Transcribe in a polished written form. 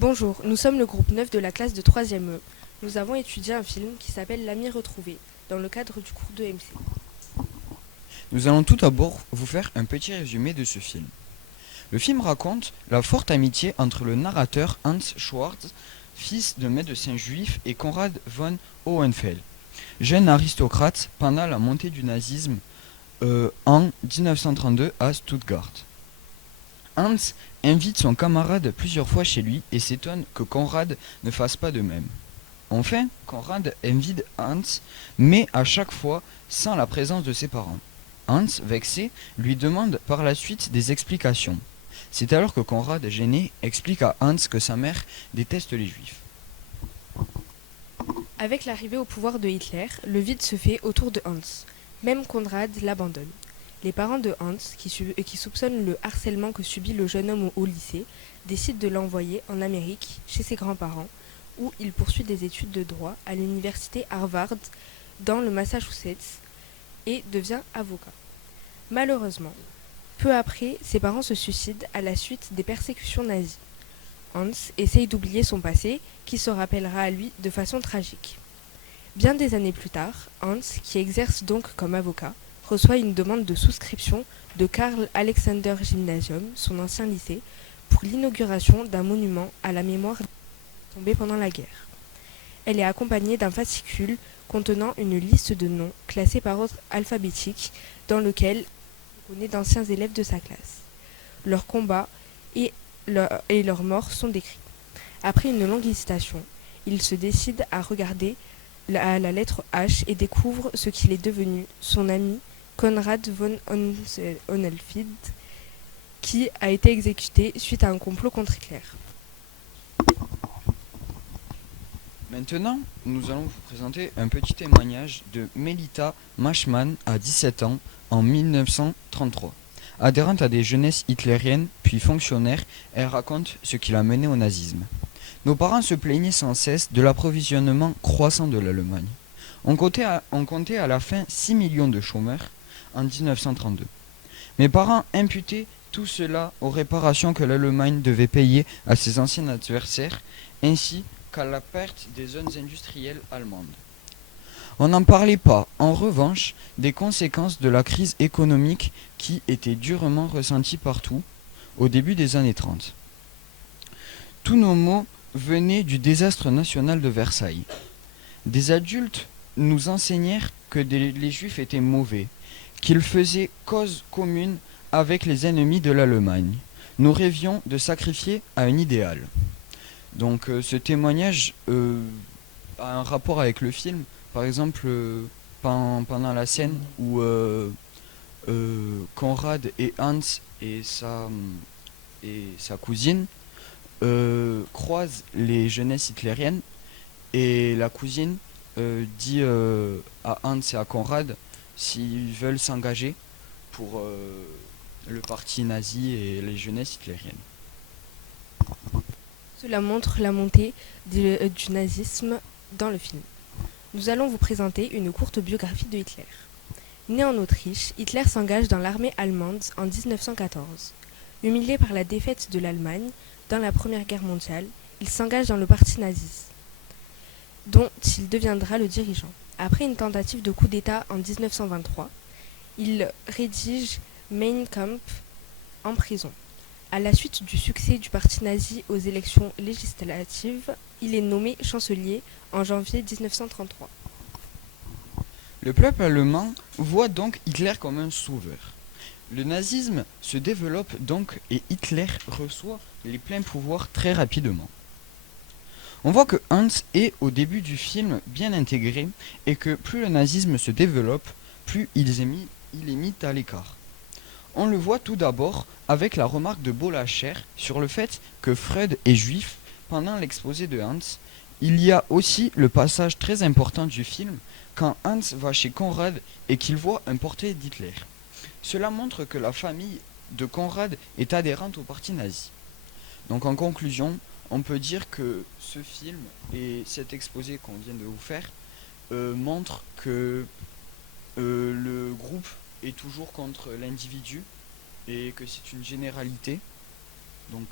Bonjour, nous sommes le groupe 9 de la classe de 3e E. Nous avons étudié un film qui s'appelle L'ami retrouvé, dans le cadre du cours de MC. Nous allons tout d'abord vous faire un petit résumé de ce film. Le film raconte la forte amitié entre le narrateur Hans Schwartz, fils de médecin juif, et Konrad von Hohenfeld, jeune aristocrate pendant la montée du nazisme en 1932 à Stuttgart. Hans invite son camarade plusieurs fois chez lui et s'étonne que Konrad ne fasse pas de même. Enfin, Konrad invite Hans, mais à chaque fois sans la présence de ses parents. Hans, vexé, lui demande par la suite des explications. C'est alors que Konrad, gêné, explique à Hans que sa mère déteste les juifs. Avec l'arrivée au pouvoir de Hitler, le vide se fait autour de Hans. Même Konrad l'abandonne. Les parents de Hans, qui soupçonnent le harcèlement que subit le jeune homme au lycée, décident de l'envoyer en Amérique, chez ses grands-parents, où il poursuit des études de droit à l'université Harvard, dans le Massachusetts, et devient avocat. Malheureusement, peu après, ses parents se suicident à la suite des persécutions nazies. Hans essaye d'oublier son passé, qui se rappellera à lui de façon tragique. Bien des années plus tard, Hans, qui exerce donc comme avocat, reçoit une demande de souscription de Karl Alexander Gymnasium, son ancien lycée, pour l'inauguration d'un monument à la mémoire des tombés pendant la guerre. Elle est accompagnée d'un fascicule contenant une liste de noms classés par ordre alphabétique dans lequel on connaît d'anciens élèves de sa classe. Leurs combats et leurs morts sont décrits. Après une longue hésitation, il se décide à regarder la lettre H et découvre ce qu'il est devenu, son ami Konrad von Hohenfeld, qui a été exécuté suite à un complot contre Hitler. Maintenant, nous allons vous présenter un petit témoignage de Melita Mashman à 17 ans en 1933. Adhérente à des jeunesses hitlériennes, puis fonctionnaire, elle raconte ce qui l'a menée au nazisme. Nos parents se plaignaient sans cesse de l'approvisionnement croissant de l'Allemagne. On comptait à la fin 6 millions de chômeurs en 1932. Mes parents imputaient tout cela aux réparations que l'Allemagne devait payer à ses anciens adversaires, ainsi qu'à la perte des zones industrielles allemandes. On n'en parlait pas, en revanche, des conséquences de la crise économique qui étaient durement ressenties partout au début des années 30. Tous nos maux venaient du désastre national de Versailles. Des adultes nous enseignèrent que les Juifs étaient mauvais, qu'ils faisaient cause commune avec les ennemis de l'Allemagne. Nous rêvions de sacrifier à un idéal. Donc ce témoignage a un rapport avec le film. Par exemple, pendant la scène où Konrad et Hans et sa cousine croisent les jeunesses hitlériennes, et la cousine dit à Hans et à Konrad s'ils veulent s'engager pour le parti nazi et les jeunesses hitlériennes. Cela montre la montée du nazisme dans le film. Nous allons vous présenter une courte biographie de Hitler. Né en Autriche, Hitler s'engage dans l'armée allemande en 1914. Humilié par la défaite de l'Allemagne dans la Première Guerre mondiale, il s'engage dans le parti nazi, dont il deviendra le dirigeant. Après une tentative de coup d'État en 1923, il rédige Mein Kampf en prison. À la suite du succès du parti nazi aux élections législatives, il est nommé chancelier en janvier 1933. Le peuple allemand voit donc Hitler comme un sauveur. Le nazisme se développe donc et Hitler reçoit les pleins pouvoirs très rapidement. On voit que Hans est au début du film bien intégré et que plus le nazisme se développe, plus il est mis à l'écart. On le voit tout d'abord avec la remarque de Bolacher sur le fait que Freud est juif pendant l'exposé de Hans. Il y a aussi le passage très important du film quand Hans va chez Konrad et qu'il voit un portrait d'Hitler. Cela montre que la famille de Konrad est adhérente au parti nazi. Donc en conclusion, on peut dire que ce film et cet exposé qu'on vient de vous faire montrent que le groupe est toujours contre l'individu et que c'est une généralité. Donc